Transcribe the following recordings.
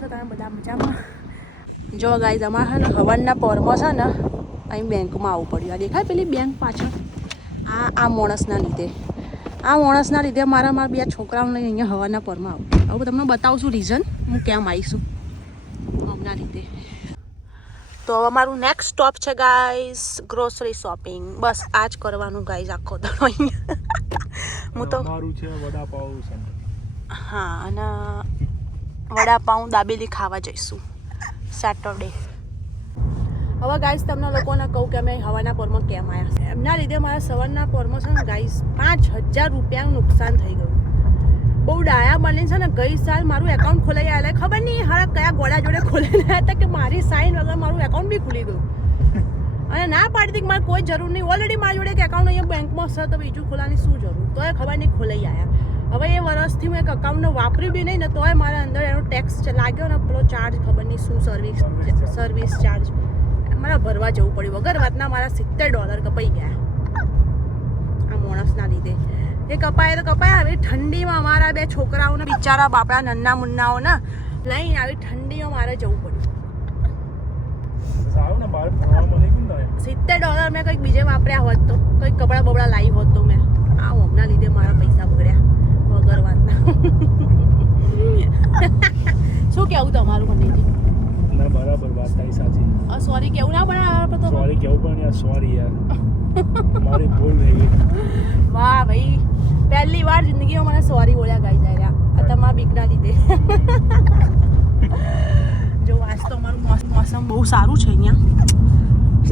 છો તમે બધા મજામાં? જો ગાઈઝ અમારે છે ને હવાના પરમાં છે ને અહીં બેંકમાં આવવું પડ્યું. આ દેખાય પેલી બેંક પાછળ આ માણસના લીધે મારા બે છોકરાઓને અહીંયા હવાના પરમાં આવું. હવે તમને બતાવું છું રીઝન હું કેમ આવીશું હમણાં લીધે. તો હવે અમારું નેક્સ્ટ સ્ટોપ છે ગાઈઝ ગ્રોસરી શોપિંગ. બસ આ જ કરવાનું ગાઈઝ આખો દાડો અહીંયા. હું તો મારું છે વડાપાઉં સેન્ટર. હા અને વડાપાઉં દાબેલી ખાવા જઈશું સેટરડે. હવે ગાઈઝ તમને લોકોને કહું કે અમે હવાના પોરમાં કેમ આવ્યા. એમના લીધે મારા સવારના પોરમાં છે ને ગાઈઝ 5000 રૂપિયાનું નુકસાન થઈ ગયું. બહુ ડાયા બને છે ને. ગઈ સાલ મારું એકાઉન્ટ ખોલાઈ આવેલા ખબર નહીં હારા કયા ગોળા જોડે ખોલેલા હતા કે મારી સાઈન વગર મારું એકાઉન્ટ બી ખુલી ગયું. અને ના પાડતી કે મારે કોઈ જરૂર નહીં. ઓલરેડી મારી જોડે એક એકાઉન્ટ અહીંયા બેંકમાં છે તો બીજું ખોલાની શું જરૂર. તો એ ખબર નહીં ખોલાઈ આવ્યા. હવે એ વર્ષથી હું એક એકાઉન્ટને વાપર્યું બી નહીં ને તોય મારા અંદર એનો ટેક્સ લાગ્યો ને પેલો ચાર્જ ખબર નહીં શું સર્વિસ ચાર્જ મારા ભરવા જવું પડ્યું. વગર વાતના મારા $70 કપાઈ ગયા આ માણસના લીધે. એ કપાય તો કપાય. આવી ઠંડીમાં અમારા બે છોકરાઓને બિચારા બાપડા નન્ના મુન્નાઓને લઈને આવી ઠંડીમાં મારે જવું પડ્યું. $70 મેં કંઈક બીજે વાપર્યા હોત તો કંઈક કપડાં બપડા લાવી હોત તો મેં આ હમણાં લીધે મારા પૈસા બગડ્યા વગર વાતના. શું કેવું તમારું મનીજી? ના બરાબર વાત તારી સાચી. સોરી કેવું ના પડે તો સોરી કેવું પણ યાર સોરી યાર મારી ભૂલ થઈ ગઈ. વાહ ભાઈ પહેલી વાર જિંદગીમાં મને સોરી બોલ્યા ગાઈ જાય આ તમારા બીકના લીધે. જો આજ તો અમારું મોસમ બહુ સારું છે અહીંયા.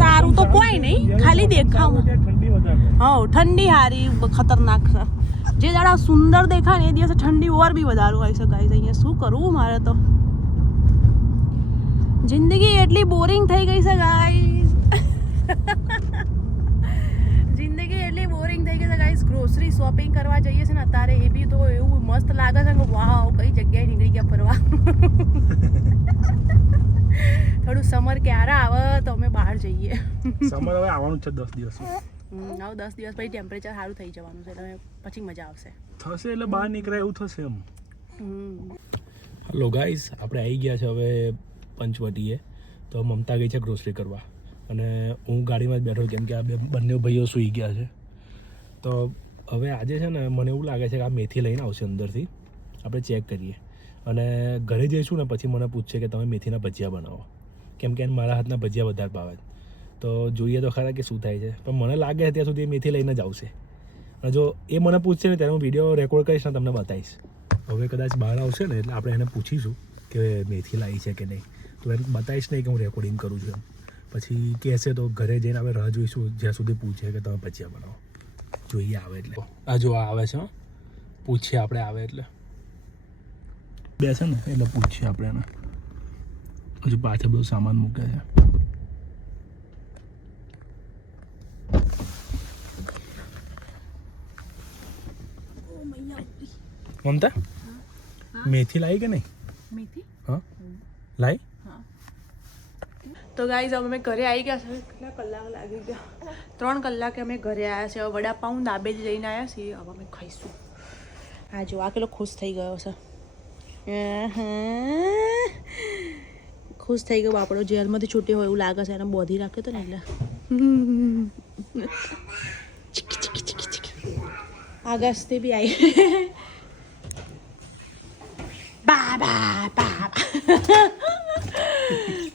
સારું તો કોઈ નહીં ખાલી દેખાવમાં ઠંડી વધારે. હા ઠંડી હારી ખતરનાક છે. જે દાડા સુંદર દેખાય ને એ દિવસે ઠંડી ઓર બી વધારે હોય છે ગાઈઝ. અહીંયા શું કરવું મારે તો જિંદગી એટલી બોરિંગ થઈ ગઈ છે ગાઈઝ. જિંદગી એટલી બોરિંગ થઈ ગઈ છે ગાઈઝ. ગ્રોસરી શોપિંગ કરવા જઈએ છે ને અત્યારે એ બી તો એવું મસ્ત લાગે છે કે વાવ કઈ જગ્યાએ નીકળી ગયા ફરવા. થોડું સમર ક્યારે આવે તો અમે બહાર જઈએ. સમર હવે આવવાનું છે 10 દિવસ. હવે 10 દિવસ પછી ટેમ્પરેચર સારું થઈ જવાનું છે એટલે પછી મજા આવશે. થશે એટલે બહાર નીકળાય એવું થશે એમ. હેલો ગાઈઝ આપણે આવી ગયા છે હવે પંચવટીએ. તો મમતા ગઈ છે ગ્રોસરી કરવા અને હું ગાડીમાં જ બેઠો કેમ કે આ બંને ભાઈઓ સૂઈ ગયા છે. તો હવે આજે છે ને મને એવું લાગે છે કે આ મેથી લઈને આવશે અંદરથી. આપણે ચેક કરીએ અને ઘરે જઈશું ને પછી મને પૂછશે કે તમે મેથીના ભજીયા બનાવો કેમ કે મારા હાથના ભજીયા વધારે ભાવે. તો જોઈએ તો ખરા કે શું થાય છે. પણ મને લાગે ત્યાં સુધી મેથી લઈને જ આવશે. અને જો એ મને પૂછશે ને ત્યારે હું વિડીયો રેકોર્ડ કરીશ ને તમને બતાવીશ. હવે કદાચ બહાર આવશે ને એટલે આપણે એને પૂછીશું કે મેથી લાવી છે કે નહીં. તો એને બતાવીશ નહીં કે હું રેકોર્ડિંગ કરું છું. પછી કહેશે તો ઘરે જઈને આપણે રાહ જોઈશું જ્યાં સુધી પૂછે કે તમે ભજીયા બનાવો. જોઈએ આવે એટલે આ જો આવે છે પૂછીએ આપણે આવે એટલે બેસે ને એટલે પૂછીએ આપણે એને. હજુ પાછળ બધું સામાન મૂકે છે. મમતા મેથી લાવી કે નહીં? મેથી હા લાવી. તો ગાઈઝ અમે ઘરે આવી ગયા છે. કેટલા કલાક લાગી ગયા? 3 કલાકે અમે ઘરે આવ્યા છે. હવે વડાપાઉં દાબેલી લઈને આવ્યા છીએ. હવે અમે ખાઈશું. હા જો આ કેટલો ખુશ થઈ ગયો છે. ખુશ થઈ ગયો આપણો. જેલમાંથી છૂટ્યો હોય એવું લાગે છે. એને બોધી રાખ્યો હતો ને એટલે આગસ્ટથી બી આવી. બાબા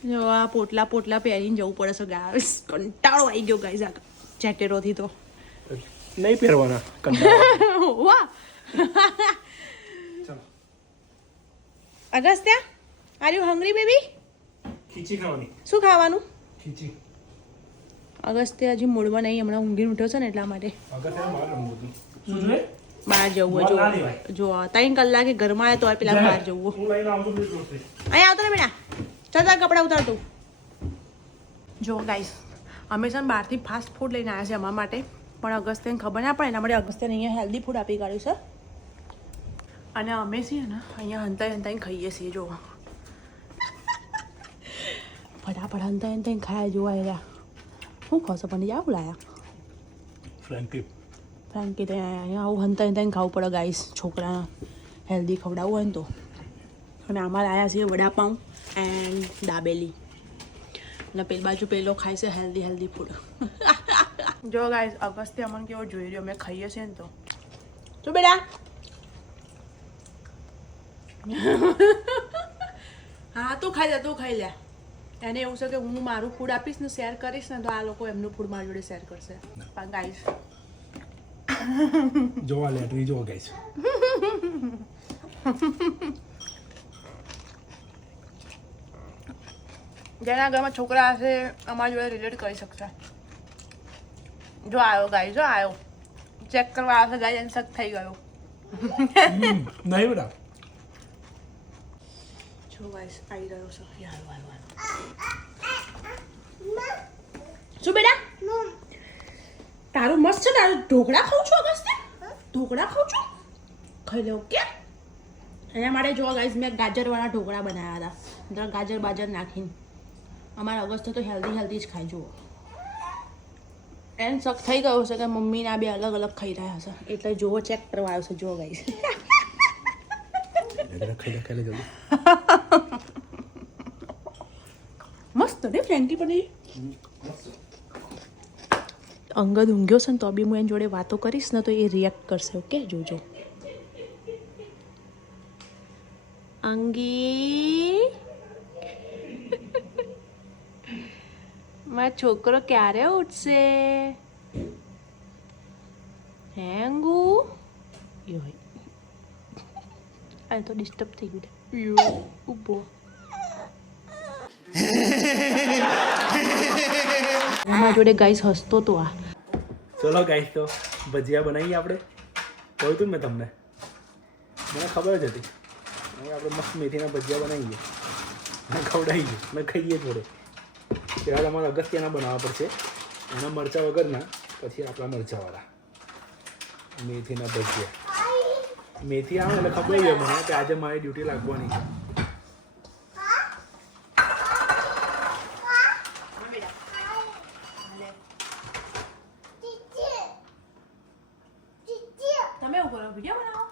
જો આ પોટલા પહેરીને જવું પડે છે ગાઈસ. કંટાળો આવી ગયો ગાઈસ આ જેકેટોથી તો નહીં પહેરવાના. વાહ અગસ્ત્યા આર યુ હંગ્રી બેબી? ખીચી ખાવાની. શું ખાવાનું? ખીચી. અગસ્ત્ય હજી મૂળમાં નહીં. હમણાં ઊંઘીને ઉઠ્યો છે ને એટલા માટે બહાર જવું. જો 3 કલાકે ઘરમાં આવ્યો તો પેલા બહાર જવું. અહીંયા આવતો ને બેટા ચાલ તાર કપડાં ઉતારતું. જો ગાઈસ અમે છે ને બહારથી ફાસ્ટ ફૂડ લઈને આવ્યા છે અમારા માટે. પણ અગસ્ત્યને ખબર ના પડે એના માટે અગસ્ત્યને અહીંયા હેલ્ધી ફૂડ આપી કાઢ્યું છે. અને અમે છીએ ને અહીંયા હંતાઈને ખાઈએ છીએ. જો ફટાફટ હંતાઈને ખાયા જોવા એરા. શું ખાશો પણ આવું લાયા ફ્રેન્કી તો અહીંયા આવું હંતાઈને ખાવું પડે ગાઈસ. છોકરાને હેલ્ધી ખવડાવવું હોય ને તો અને અમારે આવ્યા છીએ વડાપાઉં એન્ડ દાબેલી અને પેલી બાજુ પેલો ખાય છે હેલ્ધી ફૂડ. જો ગાઈસ અગસ્ત્ય અમને કેવો જોઈ રહ્યો અમે ખાઈએ છીએ ને તો શું બેટા હા તું ખાઈ લે એને એવું છે કે હું મારું ફૂડ આપીશ ને શેર કરીશ ને તો આ લોકો એમનું ફૂડ મારી જોડે શેર કરશે પણ ગાઈસ જોવા લેટરી જો ગાઈસ જેના ઘરમાં છોકરા હશે અમારી જોડે રિલેટ કરી શકશે. જો આવ્યો ગાઈસ જો આવ્યો ચેક કરવા આવશે ગાઈસ એને શક થઈ ગયો નહીં બેટા જો ગાઈસ આવી રહ્યો છે યાર શું બેટા તારું મસ્ત છે તારું ઢોકળા ખાઉં છું અગસ્ત્ય ઢોકળા ખાઉં છું ખાઈ લે ઓકે. એના માટે જો ગાઈસ મેં ગાજરવાળા ઢોકળા બનાવ્યા હતા અંદર ગાજર બાજર નાખીને. અમારા અગસ્ત્ય તો હેલ્ધી જ ખાય જુઓ એને શક થઈ ગયો છે કે મમ્મીના બે અલગ અલગ ખાઈ રહ્યા હશે એટલે જુઓ ચેક કરવા આવ્યો છે જો ગાઈસ મસ્ત ને ફ્રેન્કી બની અંગદ ઊંઘ્યો છે ને તો બી હું એની જોડે વાતો કરીશ ને તો એ રિએક્ટ કરશે ઓકે જોજો. અંગી મારો છોકરો ક્યારે ઉઠશે હે અંગુ આ તો ડિસ્ટર્બ થઈ ગયું ઊભો મારા જોડે ગાઈસ હસતો તો આ ચલો ગાઈસ તો ભજીયા બનાવીએ આપણે કહ્યું હતું મેં તમને મને ખબર જ હતી હવે આપણે મસ્ત મેથીના ભજીયા બનાવીએ અને ખવડાવીએ અને ખાઈએ જોડે ત્યારે તમારે અગત્યના બનાવવા પડશે એના મરચાં વગરના પછી આપણા મરચાંવાળા મેથીના ભજીયા મેથી આવે એટલે ખબર છે મને કે આજે મારી ડ્યુટી લાગવાની છે. તમે એવું કરો વિડીયો બનાવો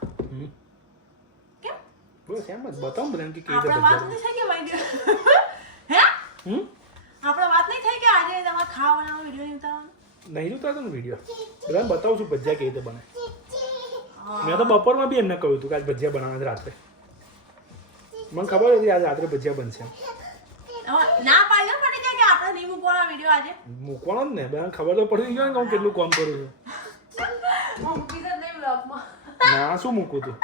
કેમ બસ એમ જ બતાવું બધાને કે કેવી રીતે આપણે વાત ભજીયા નહીં થઈ કે વિડીયો હે આપણે વાત નહીં થઈ કે આજે તમારે ખાવા બનાવવાનો વિડીયો નહીં ઉતારવાનો નહીં જોતા ને વિડીયો બધાને બતાવું છું ભજીયા કેવી રીતે બને. મેં તો બપોરમાં બી એમને કહ્યું હતું કે આજ ભજીયા બનાવવાના રાત્રે મને ખબર હતી આજે રાત્રે ભજીયા બનશે ના પાડ્યો પડી જાય કે આપણે નહીં મૂકવાનો વિડીયો આજે મૂકવાનો જ ને બધાને ખબર તો પડી ગયો ને કે હું કેટલું કામ કરું છું. હું મૂકી દે નહીં બ્લોગમાં ના શું મૂકું તું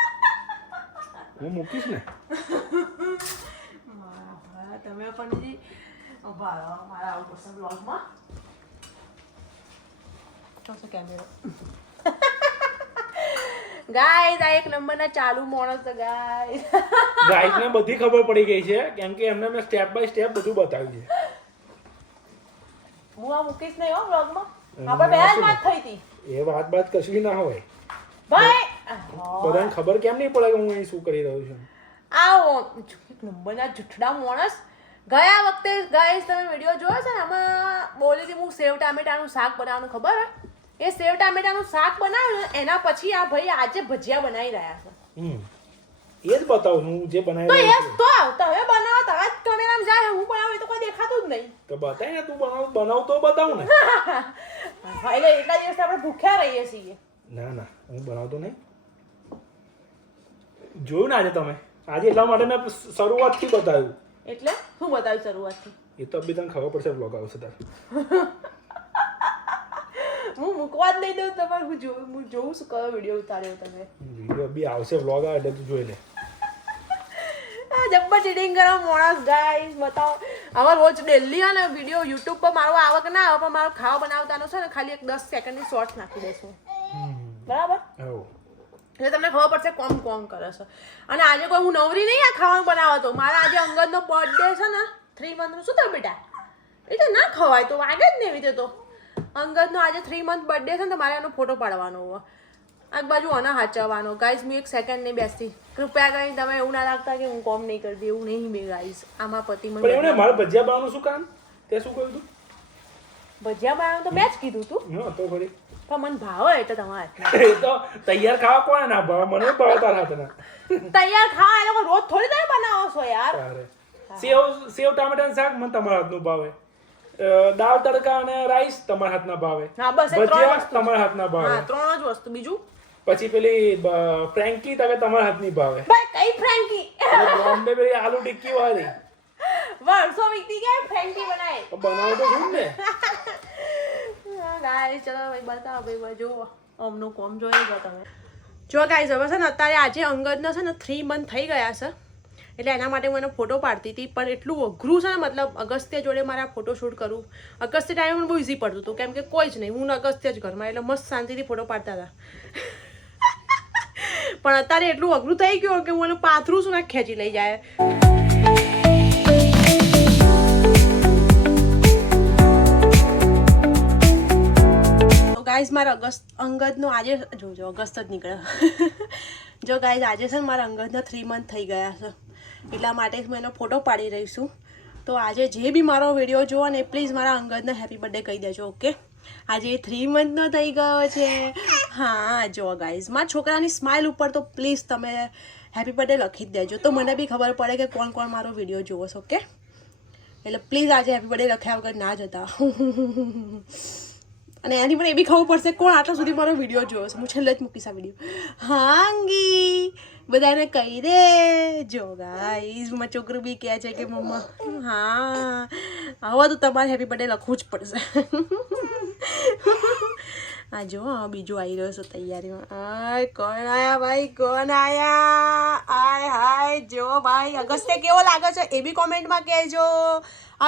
હું મૂકીશ ને તમે પણ જી મારા આવું પડશે બ્લોગમાં તો કેમેરો ગાઈસ આ એક નંબરના ચાલુ માણસ છે ગાઈસ ગાઈસને બધી ખબર પડી ગઈ છે કેમ કે એમને મેં સ્ટેપ બાય સ્ટેપ બધું બતાવ્યું છે. હું આ મૂકીશ નહીં હો બ્લોગમાં આપણે બે જ વાત થઈ હતી એ વાત કશું ના હોય ભાઈ બધાને ખબર કેમ નહીં પડે કે હું અહીં શું કરી રહ્યો છું. આવો એક નંબરના જુઠડા માણસ ગયા વખતે ગાઈસ તમે વિડીયો જોયો છે ને આમાં બોલી હતી હું સેવ ટામેટાનું શાક બનાવવાનું ખબર હે એ સેવ ટામેટાનું શાક બનાવ્યું ને એના પછી આ ભાઈ આજે ભજીયા બનાવી રહ્યા છે એ જ બતાવું હું જે તો બનાવી એ તો તમે બનાવો તમે જ કેમેરામાં જાય હું બનાવું એ તો કોઈ દેખાતું જ નહીં તો બતાય ને તું બનાવ તો બતાવું ને એટલે એટલા દિવસ આપણે ભૂખ્યા રહીએ છીએ ના હું બનાવતો નહીં જોયું ને આજે તમે આજે એટલા માટે મેં શરૂઆતથી બતાવ્યું એટલે શું બતાવ્યું શરૂઆતથી એ તો બી તને ખબર પડશે બ્લોગ આવશે તાર હું મૂકવા જ નહીં દઉં તમારે હું જોઉં છું કયો વિડીયો ઉતાર્યો તમે વિડીયો બી આવશે બ્લોગ આવે એટલે તું જોઈ લે જબ્બર ચીટિંગ કરો માણસ ગાઈસ બતાવો અમારે રોજ ડેલી ને વિડીયો યુટ્યુબ પર મારો આવક ના આવે પણ મારો ખાવા બનાવતાનો છે ને ખાલી એક 10 સેકન્ડની શોર્ટ્સ નાખી દેશું બરાબર એટલે તમને ખબર પડશે કોમ કરે છે અને આજે કોઈ હું નવરી નહીં આ ખાવાનું બનાવતો મારા આજે અંગદનો બર્થડે છે ને 3 મંથનું શું થયું બેટા એ તો ના ખવાય તો વાગે જ ને એવી રીતે તો અંગદનો આજે 3 મંથ બર્થડે છે ને તો મારે એનો ફોટો પાડવાનો હોય આ બાજુ આના હાચવવાનો ગાઈસ હું એક સેકન્ડ નહીં બેસતી કૃપયા કરીને તમે એવું ના લાગતા કે હું કોમ નહીં કરતી એવું નહીં મેં ગાઈસ આમાં પતિ મને પણ એમને મારે ભજીયા બનાવવાનું શું કામ તે શું કહ્યું તું ભજીયા બનાવવાનું તો મેં જ કીધું તું હા તો ખરી પણ મને ભાવે એટલે તમારે એ તો તૈયાર ખાવા કોણ ના ભાવે? મને ભાવે તારા હાથના. તૈયાર ખાવા એ લોકો રોજ થોડી તમે બનાવો છો યાર. અરે સેવ ટામેટાનું શાક મને તમારા હાથનું ભાવે. દાળ તડકા અને રાઈસ તમારા હાથના ભાવે. હા બસ એ ત્રણ ભજીયા વસ્તુ તમારા હાથના ભાવે. હા 3 જ વસ્તુ. બીજું પછી પેલી ફ્રેન્કી તમે તમારા હાથની ભાવે. ભાઈ કઈ ફ્રેન્કી? બોમ્બે પેલી આલુ ટિક્કી વાળી વર્ષો વીતી ગયા ફ્રેન્કી બનાય. બનાવો તો શું ને. ગાઈસ ચલો ભાઈ બતાવો ભાઈ જો અમનું કોમ જોઈ લો તમે. જો ગાઈસ હવે છે ને અત્યારે આજે અંગદનો છે ને 3 મંથ થઈ ગયા છે એટલે એના માટે મને ફોટો પાડતી હતી પણ એટલું અઘરું છે ને મતલબ અગસ્ત્ય જોડે મારે ફોટો શૂટ કરવું. અગસ્ત્ય ટાઈમ મને બહુ ઇઝી પડતું હતું કેમ કે કોઈ જ નહીં, હું ને અગસ્ત્ય જ ઘરમાં એટલે મસ્ત શાંતિથી ફોટો પાડતા હતા. પણ અત્યારે એટલું અઘરું થઈ ગયું કે હું એને પાથરું છું ને ખેંચી લઈ જાય. ગાઈઝ મારા અંગદનો આજે જોજો અગસ્ત જ નીકળ્યો. જો ગાઈઝ આજે છે ને મારા અંગદના 3 મંથ થઈ ગયા છે એટલા માટે હું એનો ફોટો પાડી રહી છું. તો આજે જે બી મારો વિડીયો જુઓ ને પ્લીઝ મારા અંગદને હેપી બર્થડે કહી દેજો. ઓકે આજે 3 મંથનો થઈ ગયો છે. હા જો ગાઈઝ મારા છોકરાની સ્માઇલ ઉપર તો પ્લીઝ તમે હેપી બર્થડે લખી જ દેજો તો મને બી ખબર પડે કે કોણ કોણ મારો વિડીયો જુઓ છો. ઓકે એટલે પ્લીઝ આજે હેપી બર્થડે લખ્યા વગર ના જતા. અને એની પણ એ બી ખબર પડશે કોણ આટલા સુધી મારો વિડીયો જોયો છે. હું છેલ્લે જ મૂકીશ આ વિડીયો. હાંગી બધાને કહી દે. જો ગાઈઝ મારા છોકરું બી કહે છે કે મમ્મા હા હવે તો તમારે હેપી બર્થડે લખવું જ પડશે. હા જો હા બીજું આવી રહ્યો છે તૈયારીમાં. આય કોણ આયા ભાઈ કોણ આયા? આય હાય જો ભાઈ અગસ્ત્ય કેવો લાગે છે એ બી કોમેન્ટમાં કહેજો.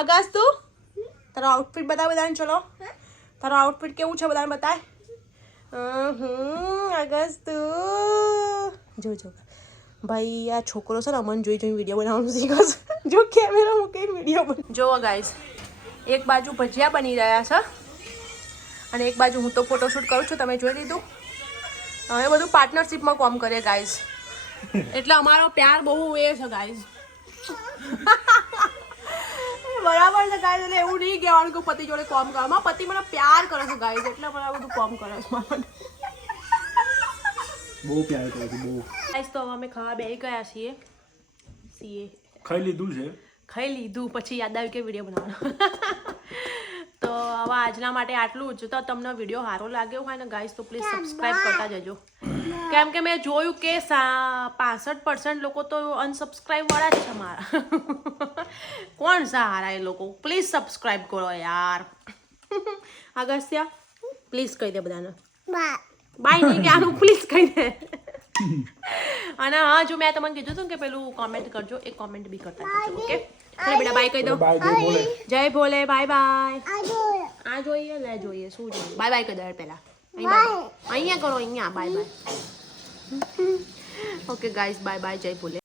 અગસ્ત તું તારો આઉટફિટ બતાવ બધાને. ચલો તારો આઉટફિટ કેવું છે બધાને બતાય. અગસ્ત જો જો ભાઈ આ છોકરો છે ને અમન જોઈ જોઈને વિડીયો બનાવવાનું શીખો છે. જો કેમેરા મૂકીને વિડીયો બન. જો ગાઈઝ એક બાજુ ભજીયા બની રહ્યા છે અને એક બાજુ હું તો ફોટોશૂટ કરું છું. તમે જોઈ લીધું. હવે બધું પાર્ટનરશિપમાં કામ કરીએ ગાઈઝ એટલે અમારો પ્યાર બહુ એ છે ગાઈઝ. બરાબર છે ગાઈઝ એટલે એવું નહીં કહેવાનું કે પતિ જોડે કામ કરે. મારા પતિ મને પ્યાર કરે છે ગાઈઝ એટલે મને આ બધું કામ કરે છે. બહુ પ્યાર કરે છે બહુ. ગાઈઝ તો હવે અમે ખાવા બેસી ગયા છીએ. ખાઈ લીધું છે. ખાઈ લીધું પછી યાદ આવ્યું કે વિડીયો બનાવવાનો. તો હવે આજના માટે આટલું જ. તો તમને વિડીયો સારો લાગ્યો હોય ને ગાઈઝ તો પ્લીઝ સબસ્ક્રાઈબ કરતા જજો કેમ કે મેં જોયું કે 65% લોકો તો અનસબસ્ક્રાઈબ વાળા જ છે મારા. કોણ સારા એ લોકો? પ્લીઝ સબસ્ક્રાઈબ કરો યાર. અગસ્ત્ય પ્લીઝ કહી દે બધાને બાય નહીં કે આનું પ્લીઝ કહી દે. અને હા જો મેં તમને કીધું હતું કે પેલું કોમેન્ટ કરજો એ કોમેન્ટ બી કરતા જજો. ઓકે ચાલો બેટા બાય કહી દો. જય ભોલે બાય બાય. આ જોઈએ લે જોઈએ શું જોઈએ બાય બાય કહી દો પહેલા. અહીંયા કરો અહીંયા bye bye. Okay guys bye bye જય ભોલે.